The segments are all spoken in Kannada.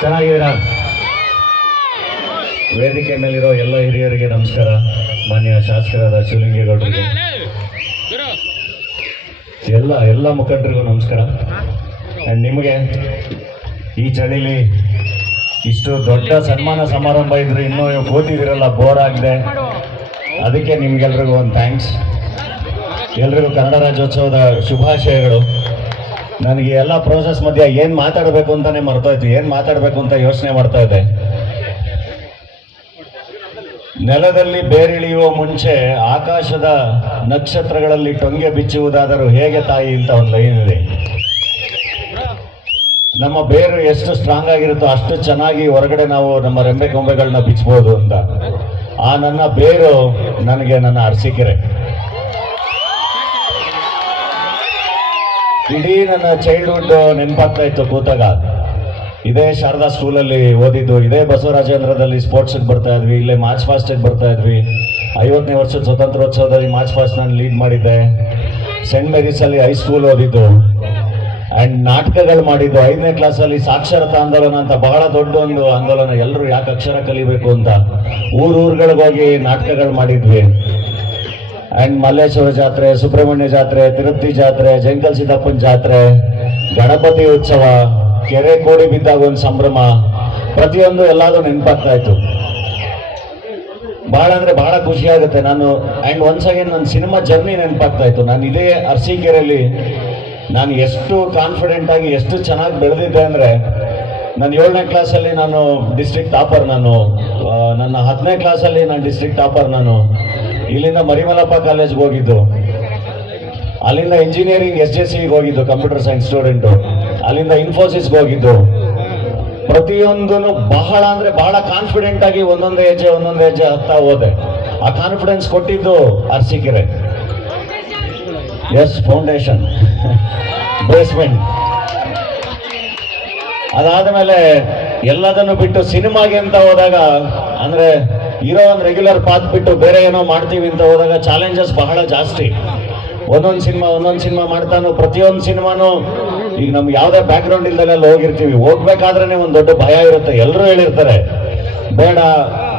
ಚೆನ್ನಾಗಿದ್ದೀರಾ? ವೇದಿಕೆ ಮೇಲಿರೋ ಎಲ್ಲ ಹಿರಿಯರಿಗೆ ನಮಸ್ಕಾರ. ಮಾನ್ಯ ಶಾಸಕರಾದ ಶಿವಲಿಂಗೇಗೌಡರಿಗೆ ಎಲ್ಲ ಎಲ್ಲ ಮುಖಂಡರಿಗೂ ನಮಸ್ಕಾರ. ಆ್ಯಂಡ್ ನಿಮಗೆ ಈ ಚಳಿಲಿ ಇಷ್ಟು ದೊಡ್ಡ ಸನ್ಮಾನ ಸಮಾರಂಭ ಇದ್ರೆ ಇನ್ನೂ ಕೂತಿದ್ದೀರಲ್ಲ ಬೋರ್ ಆಗದೆ. ಅದಕ್ಕೆ ನಿಮ್ಗೆಲ್ರಿಗೂ ಒಂದು ಥ್ಯಾಂಕ್ಸ್ ಎಲ್ರಿಗೂ ಕನ್ನಡ ರಾಜ್ಯೋತ್ಸವದ ಶುಭಾಶಯಗಳು. ನನಗೆ ಎಲ್ಲ ಪ್ರೋಸೆಸ್ ಮಧ್ಯ ಏನು ಮಾತಾಡಬೇಕು ಅಂತಾನೆ ಮರ್ತೋಯ್ತು. ಏನು ಮಾತಾಡಬೇಕು ಅಂತ ಯೋಚನೆ ಮಾಡ್ತಾ ಇದ್ದೆ. ನೆಲದಲ್ಲಿ ಬೇರಿಳಿಯುವ ಮುಂಚೆ ಆಕಾಶದ ನಕ್ಷತ್ರಗಳಲ್ಲಿ ಟೊಂಗೆ ಬಿಚ್ಚುವುದಾದರೂ ಹೇಗೆ ತಾಯಿ ಅಂತ ಒಂದು ಲೈನ್ ಇದೆ? ನಮ್ಮ ಬೇರು ಎಷ್ಟು ಸ್ಟ್ರಾಂಗ್ ಆಗಿರುತ್ತೋ ಅಷ್ಟು ಚೆನ್ನಾಗಿ ಹೊರಗಡೆ ನಾವು ನಮ್ಮ ರೆಂಬೆ ಕೊಂಬೆಗಳನ್ನ ಬಿಚ್ಚಬಹುದು ಅಂತ. ಆ ನನ್ನ ಬೇರು ನನಗೆ ನನ್ನ ಅರಸಿಕೆರೆ. ಇಡೀ ನನ್ನ ಚೈಲ್ಡ್ಹುಡ್ ನೆನಪಾಗ್ತಾ ಇತ್ತು ಕೂತಾಗ. ಇದೇ ಶಾರದಾ ಸ್ಕೂಲಲ್ಲಿ ಓದಿದ್ದು, ಇದೇ ಬಸವರಾಜೇಂದ್ರದಲ್ಲಿ ಸ್ಪೋರ್ಟ್ಸ್ಗೆ ಬರ್ತಾ ಇದ್ವಿ, ಇಲ್ಲೇ ಮಾರ್ಚ್ ಫಾಸ್ಟಿಗೆ ಬರ್ತಾ ಇದ್ವಿ. ಐವತ್ತನೇ ವರ್ಷದ ಸ್ವತಂತ್ರೋತ್ಸವದಲ್ಲಿ ಮಾರ್ಚ್ ಫಾಸ್ಟ್ ನಾನು ಲೀಡ್ ಮಾಡಿದ್ದೆ. ಸೆಂಟ್ ಮೇರೀಸಲ್ಲಿ ಹೈಸ್ಕೂಲ್ ಓದಿದ್ದು. ಆ್ಯಂಡ್ ನಾಟಕಗಳು ಮಾಡಿದ್ದು. ಐದನೇ ಕ್ಲಾಸಲ್ಲಿ ಸಾಕ್ಷರತಾ ಆಂದೋಲನ ಅಂತ ಬಹಳ ದೊಡ್ಡ ಒಂದು ಆಂದೋಲನ. ಎಲ್ಲರೂ ಯಾಕೆ ಅಕ್ಷರ ಕಲಿಬೇಕು ಅಂತ. ಊರೂರುಗಳಿಗೆ ಹೋಗಿ ನಾಟಕಗಳು ಮಾಡಿದ್ವಿ. ಆ್ಯಂಡ್ ಮಲ್ಲೇಶ್ವರ ಜಾತ್ರೆ ಸುಬ್ರಹ್ಮಣ್ಯ ಜಾತ್ರೆ ತಿರುಪತಿ ಜಾತ್ರೆ ಜಂಗಲ್ ಸಿದ್ದಪ್ಪನ ಜಾತ್ರೆ ಗಣಪತಿ ಉತ್ಸವ ಕೆರೆ ಕೋಡಿ ಬಿದ್ದಾಗ ಒಂದು ಸಂಭ್ರಮ ಪ್ರತಿಯೊಂದು ಎಲ್ಲಾದ್ರೂ ನೆನಪಾಗ್ತಾ ಇತ್ತು. ಬಹಳ ಅಂದ್ರೆ ಬಹಳ ಖುಷಿ ಆಗುತ್ತೆ. ನಾನು ಆ್ಯಂಡ್ ಒನ್ಸ್ ಅಗೇನ್ ನನ್ನ ಸಿನಿಮಾ ಜರ್ನಿ ನೆನಪಾಗ್ತಾ ಇತ್ತು. ನಾನು ಇದೇ ಅರಸೀಕೆರೆಯಲ್ಲಿ ನಾನು ಎಷ್ಟು ಕಾನ್ಫಿಡೆಂಟ್ ಆಗಿ ಎಷ್ಟು ಚೆನ್ನಾಗಿ ಬೆಳೆದಿದ್ದೆ ಅಂದರೆ, ನಾನು ಏಳನೇ ಕ್ಲಾಸಲ್ಲಿ ನಾನು ಡಿಸ್ಟ್ರಿಕ್ಟ್ ಟಾಪರ್ ನಾನು ನನ್ನ ಹತ್ತನೇ ಕ್ಲಾಸಲ್ಲಿ ನಾನು ಡಿಸ್ಟ್ರಿಕ್ಟ್ ಟಾಪರ್ ನಾನು ಇಲ್ಲಿಂದ ಮರಿಮಲಪ್ಪ ಕಾಲೇಜ್ಗೆ ಹೋಗಿದ್ದು. ಅಲ್ಲಿಂದ ಇಂಜಿನಿಯರಿಂಗ್ ಎಸ್ ಜೆ ಸಿಗೆ ಹೋಗಿದ್ದು ಕಂಪ್ಯೂಟರ್ ಸೈನ್ಸ್ ಸ್ಟೂಡೆಂಟು ಅಲ್ಲಿಂದ ಇನ್ಫೋಸಿಸ್ಗೆ ಹೋಗಿದ್ದು. ಪ್ರತಿಯೊಂದೂ ಬಹಳ ಅಂದ್ರೆ ಬಹಳ ಕಾನ್ಫಿಡೆಂಟ್ ಆಗಿ ಒಂದೊಂದು ಹೆಜ್ಜೆ ಒಂದೊಂದು ಹೆಜ್ಜೆ ಹತ್ತಾ ಹೋದೆ. ಆ ಕಾನ್ಫಿಡೆನ್ಸ್ ಕೊಟ್ಟಿದ್ದು ಅರ್ಸಿಕೆರೆ ಎಸ್ ಫೌಂಡೇಶನ್ ಬೇಸ್ಮೆಂಟ್ ಅದಾದ ಮೇಲೆ ಎಲ್ಲದನ್ನು ಬಿಟ್ಟು ಸಿನಿಮಾಗೆ ಅಂತ ಹೋದಾಗ, ಅಂದ್ರೆ ಇರೋ ಒಂದು ರೆಗ್ಯುಲರ್ ಪಾತ್ ಬಿಟ್ಟು ಬೇರೆ ಏನೋ ಮಾಡ್ತೀವಿ ಅಂತ ಹೋದಾಗ ಚಾಲೆಂಜಸ್ ಬಹಳ ಜಾಸ್ತಿ. ಒಂದೊಂದು ಸಿನಿಮಾ ಒಂದೊಂದು ಸಿನಿಮಾ ಮಾಡ್ತಾನು ಪ್ರತಿಯೊಂದು ಸಿನಿಮಾನು ಈಗ ನಮ್ಗೆ ಯಾವುದೇ ಬ್ಯಾಕ್ಗ್ರೌಂಡ್ ಅಲ್ಲಿ ಹೋಗಿರ್ತೀವಿ. ಹೋಗ್ಬೇಕಾದ್ರೆ ಒಂದು ದೊಡ್ಡ ಭಯ ಇರುತ್ತೆ. ಎಲ್ಲರೂ ಹೇಳಿರ್ತಾರೆ, ಬೇಡ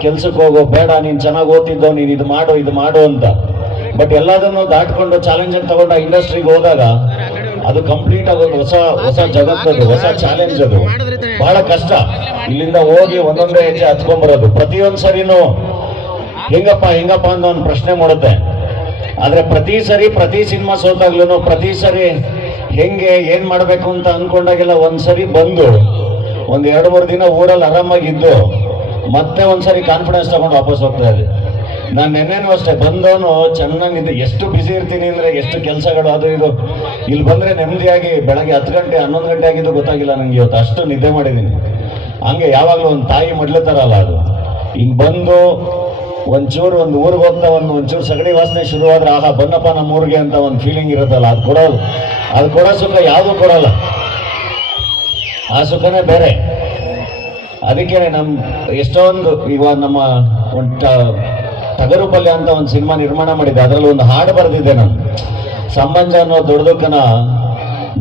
ಕೆಲ್ಸಕ್ಕೆ ಹೋಗು, ಬೇಡ, ನೀನು ಚೆನ್ನಾಗಿ ಓದ್ತಿದ್ದೋ, ನೀನು ಇದು ಮಾಡು ಇದು ಮಾಡು ಅಂತ. ಬಟ್ ಎಲ್ಲದನ್ನು ದಾಟ್ಕೊಂಡು ಚಾಲೆಂಜ್ ತಗೊಂಡು ಆ ಇಂಡಸ್ಟ್ರಿಗೆ ಹೋದಾಗ ಅದು ಕಂಪ್ಲೀಟ್ ಆಗೋದು ಒಂದು ಹೊಸ ಹೊಸ ಜಗತ್ತದು ಹೊಸ ಚಾಲೆಂಜ್ ಅದು. ಬಹಳ ಕಷ್ಟ. ಇಲ್ಲಿಂದ ಹೋಗಿ ಒಂದೊಂದೇ ಹೆಜ್ಜೆ ಹತ್ಕೊಂಡ್ಬರೋದು. ಪ್ರತಿಯೊಂದು ಸರಿನೂ ಹೆಂಗಪ್ಪ ಹೆಂಗಪ್ಪ ಅಂತ ಒಂದು ಪ್ರಶ್ನೆ ಮಾಡುತ್ತೆ. ಆದ್ರೆ ಪ್ರತಿ ಸರಿ ಪ್ರತಿ ಸಿನಿಮಾ ಸೋತಾಗ್ಲೂ ಪ್ರತಿ ಸರಿ ಹೆಂಗೆ ಏನ್ ಮಾಡ್ಬೇಕು ಅಂತ ಅನ್ಕೊಂಡಾಗೆಲ್ಲ ಒಂದ್ಸರಿ ಬಂದು ಒಂದ್ ಎರಡು ಮೂರು ದಿನ ಊರಲ್ಲಿ ಆರಾಮಾಗಿದ್ದು ಮತ್ತೆ ಒಂದ್ಸರಿ ಕಾನ್ಫಿಡೆನ್ಸ್ ತಗೊಂಡು ವಾಪಸ್ ಹೋಗ್ತಾ ಇದ್ದೆ. ನಾನು ನೆನ್ನೆನೂ ಅಷ್ಟೇ, ಬಂದವನು ಚೆನ್ನಾಗಿದ್ದು ಎಷ್ಟು ಬಿಸಿ ಇರ್ತೀನಿ ಅಂದ್ರೆ ಎಷ್ಟು ಕೆಲಸಗಳು ಅದು ಇದು. ಇಲ್ಲಿ ಬಂದ್ರೆ ನೆಮ್ಮದಿಯಾಗಿ ಬೆಳಗ್ಗೆ ಹತ್ತು ಗಂಟೆ, ಹನ್ನೊಂದು ಗಂಟೆ ಆಗಿದ್ದು ಗೊತ್ತಾಗಿಲ್ಲ ನಂಗೆ ಇವತ್ತು. ಅಷ್ಟು ನಿದ್ದೆ ಮಾಡಿದ್ದೀನಿ. ಹಂಗೆ ಯಾವಾಗಲೂ ಒಂದು ತಾಯಿ ಮಡ್ಲೆ ಥರ ಅಲ್ಲ ಅದು. ಹಿಂಗ್ ಬಂದು ಒಂಚೂರು ಒಂದು ಊರಿಗೆ ಹೋಗ್ತಾ ಒಂದು ಒಂಚೂರು ಸಗಣಿ ವಾಸನೆ ಶುರುವಾದ್ರೆ, ಆಹಾ, ಬನ್ನಪ್ಪ ನಮ್ಮ ಊರಿಗೆ ಅಂತ ಒಂದು ಫೀಲಿಂಗ್ ಇರುತ್ತಲ್ಲ, ಅದು ಕೊಡೋದು ಅದು. ಕೊಡೋ ಸುಖ, ಯಾವುದೂ ಕೊಡಲ್ಲ ಆ ಸುಖನೇ ಬೇರೆ. ಅದಕ್ಕೆ ನಮ್ಮ ಎಷ್ಟೊಂದು ಇವಾಗ ನಮ್ಮ ಒಂದು ಟಗರು ಪಲ್ಯ ಅಂತ ಒಂದು ಸಿನಿಮಾ ನಿರ್ಮಾಣ ಮಾಡಿದ್ದೆ. ಅದರಲ್ಲಿ ಒಂದು ಹಾಡು ಬರೆದಿದ್ದೆ ನಾನು. ಸಂಬಂಧ ಅನ್ನೋ ದೊಡ್ಡದು ಕಣ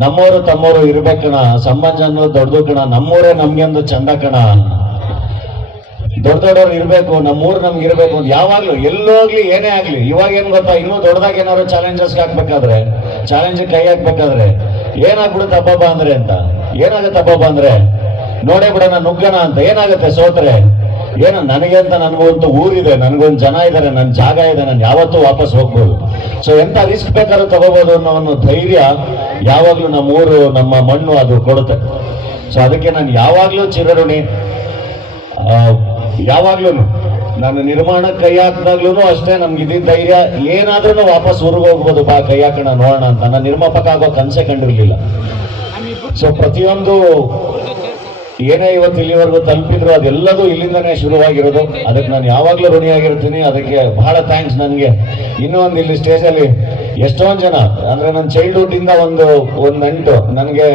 ನಮ್ಮೋರು ತಮ್ಮೋರು ಇರ್ಬೇಕಣ. ಸಂಬಂಧ ಅನ್ನೋ ದೊಡ್ಡದು ಕಣ ನಮ್ಮೂರೇ ನಮ್ಗೆ ಒಂದು ಚಂದ ಕಣ. ದೊಡ್ಡ ದೊಡ್ಡವ್ರು ಇರಬೇಕು, ನಮ್ಮೂರು ನಮ್ಗೆ ಇರಬೇಕು ಅಂತ ಯಾವಾಗಲೂ ಎಲ್ಲೋಗ್ಲಿ ಏನೇ ಆಗಲಿ, ಇವಾಗ ಏನು ಗೊತ್ತಾ? ಇನ್ನೂ ದೊಡ್ಡದಾಗಿ ಏನಾದ್ರು ಚಾಲೆಂಜಸ್ಗೆ ಹಾಕ್ಬೇಕಾದ್ರೆ ಚಾಲೆಂಜ್ ಕೈ ಹಾಕ್ಬೇಕಾದ್ರೆ ಏನಾಗ್ಬಿಡುತ್ತೆ ಹಬ್ಬಬ್ಬ ಅಂದ್ರೆ ಅಂತ? ಏನಾಗುತ್ತೆ ಹಬ್ಬಬ್ಬ ಅಂದ್ರೆ? ನೋಡೇ ಬಿಡೋಣ, ನುಗ್ಗಣ ಅಂತ ಏನಾಗುತ್ತೆ ಸೋತ್ರೆ? ಏನು ನನಗೆ ಅಂತ ನನಗೊಂದು ಊರಿದೆ, ನನಗೊಂದು ಜನ ಇದ್ದಾರೆ ನನ್ನ ಜಾಗ ಇದೆ, ನಾನು ಯಾವತ್ತೂ ವಾಪಸ್ ಹೋಗ್ಬೋದು. ಸೊ ಎಂತ ರಿಸ್ಕ್ ಬೇಕಾದ್ರೂ ತಗೋಬಹುದು ಅನ್ನೋ ಒಂದು ಧೈರ್ಯ ಯಾವಾಗಲೂ ನಮ್ಮ ಊರು ನಮ್ಮ ಮಣ್ಣು ಅದು ಕೊಡುತ್ತೆ. ಸೊ ಅದಕ್ಕೆ ನಾನು ಯಾವಾಗಲೂ ಚಿರಋಣಿ ಯಾವಾಗ್ಲೂ ನಾನು ನಿರ್ಮಾಣ ಕೈ ಹಾಕಿದಾಗ್ಲೂ ಅಷ್ಟೇ ನಮ್ಗೆ ಇದ್ದ ಧೈರ್ಯ. ಏನಾದ್ರೂ ವಾಪಸ್ ಊರಿಗೆ ಹೋಗ್ಬೋದು, ಬಾ ಕೈ ಹಾಕೋಣ, ನೋಡೋಣ ಅಂತ. ನಾನು ನಿರ್ಮಾಪಕ ಆಗೋ ಕನಸೇ ಕಂಡಿರ್ಲಿಲ್ಲ. ಸೊ ಪ್ರತಿಯೊಂದು ಏನೇ ಇವತ್ತು ಇಲ್ಲಿವರೆಗೂ ತಲುಪಿದ್ರು ಅದೆಲ್ಲದೂ ಇಲ್ಲಿಂದನೇ ಶುರುವಾಗಿರೋದು. ಅದಕ್ಕೆ ನಾನು ಯಾವಾಗಲೂ ಋಣಿಯಾಗಿರ್ತೀನಿ. ಅದಕ್ಕೆ ಬಹಳ ಥ್ಯಾಂಕ್ಸ್ ನನಗೆ. ಇನ್ನೂ ಒಂದು ಇಲ್ಲಿ ಸ್ಟೇಜಲ್ಲಿ ಎಷ್ಟೊಂದು ಜನ, ಅಂದರೆ ನನ್ನ ಚೈಲ್ಡ್ಹುಡ್ಡಿಂದ ಒಂದು ಒಂದು ನಂಟು, ನನಗೆ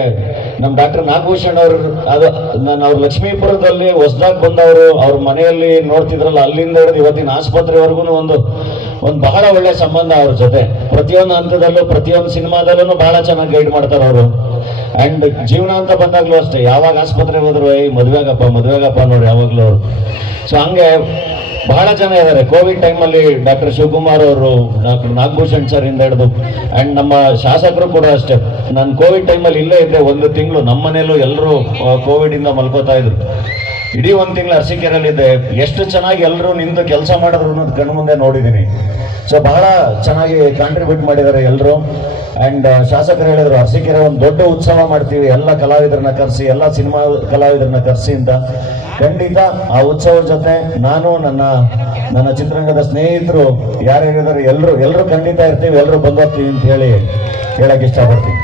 ನಮ್ಮ ಡಾಕ್ಟರ್ ನಾಗಭೂಷಣ್ ಅವರು, ಅದು ನಾನು ಅವ್ರು ಲಕ್ಷ್ಮೀಪುರದಲ್ಲಿ ಹೊಸದಾಗಿ ಬಂದವರು, ಅವ್ರ ಮನೆಯಲ್ಲಿ ನೋಡ್ತಿದ್ರಲ್ಲ, ಅಲ್ಲಿಂದ ಹಿಡಿದು ಇವತ್ತಿನ ಆಸ್ಪತ್ರೆವರೆಗೂ ಒಂದು ಒಂದು ಬಹಳ ಒಳ್ಳೆ ಸಂಬಂಧ ಅವ್ರ ಜೊತೆ. ಪ್ರತಿಯೊಂದು ಹಂತದಲ್ಲೂ, ಪ್ರತಿಯೊಂದು ಸಿನಿಮಾದಲ್ಲೂ ಬಹಳ ಚೆನ್ನಾಗಿ ಗೈಡ್ ಮಾಡ್ತಾರೆ ಅವರು. ಅಂಡ್ ಜೀವನ ಅಂತ ಬಂದಾಗ್ಲೂ ಅಷ್ಟೇ, ಯಾವಾಗ ಆಸ್ಪತ್ರೆಗೆ ಹೋದ್ರು, ಏಯ್, ಮದುವೆಗಪ್ಪ ಮದುವೆಗಪ್ಪ, ನೋಡ್ರಿ ಯಾವಾಗಲೂ ಅವರು. ಸೊ ಹಂಗೆ ಬಹಳ ಜನ ಇದ್ದಾರೆ ಕೋವಿಡ್ ಟೈಮಲ್ಲಿ ಡಾಕ್ಟರ್ ಶಿವಕುಮಾರ್ ಅವರು ಡಾಕ್ಟರ್ ನಾಗಭೂಷಣ್ ಸರ್ ಇಂದ ಹಿಡಿದು ಅಂಡ್ ನಮ್ಮ ಶಾಸಕರು ಕೂಡ ಅಷ್ಟೇ. ನಾನು ಕೋವಿಡ್ ಟೈಮಲ್ಲಿ ಇಲ್ಲೇ ಇದ್ದೆ ಒಂದು ತಿಂಗಳು ನಮ್ಮ ಮನೇಲೂ ಎಲ್ಲರೂ ಕೋವಿಡ್ ಇಂದ ಮಲ್ಕೋತಾ ಇದ್ರು. ಇಡೀ ಒಂದು ತಿಂಗಳು ಅರಸೀಕೆರೆಯಲ್ಲಿದ್ದೆ. ಎಷ್ಟು ಚೆನ್ನಾಗಿ ಎಲ್ಲರೂ ನಿಂತು ಕೆಲಸ ಮಾಡಿದ್ರು ಅನ್ನೋದು ಕಣ್ಣು ಮುಂದೆ ನೋಡಿದ್ದೀನಿ ಸೊ ಬಹಳ ಚೆನ್ನಾಗಿ ಕಾಂಟ್ರಿಬ್ಯೂಟ್ ಮಾಡಿದ್ದಾರೆ ಎಲ್ಲರೂ ಅಂಡ್ ಶಾಸಕರು ಹೇಳಿದ್ರು, ಅರಸೀಕೆರೆ ಒಂದು ದೊಡ್ಡ ಉತ್ಸವ ಮಾಡ್ತೀವಿ. ಎಲ್ಲ ಕಲಾವಿದರನ್ನ ಕರೆಸಿ, ಎಲ್ಲ ಸಿನಿಮಾ ಕಲಾವಿದರನ್ನ ಕರೆಸಿ ಅಂತ. ಖಂಡಿತ ಆ ಉತ್ಸವದ ಜೊತೆ ನಾನು, ನನ್ನ ನನ್ನ ಚಿತ್ರರಂಗದ ಸ್ನೇಹಿತರು ಯಾರ್ಯಾರಿದ್ದಾರೆ ಎಲ್ಲರೂ ಎಲ್ಲರೂ ಖಂಡಿತ ಇರ್ತೀವಿ ಎಲ್ಲರೂ ಬಂದೋಗ್ತೀವಿ ಅಂತ ಹೇಳಿ ಹೇಳಕ್ಕೆ ಇಷ್ಟಪಡ್ತೀನಿ.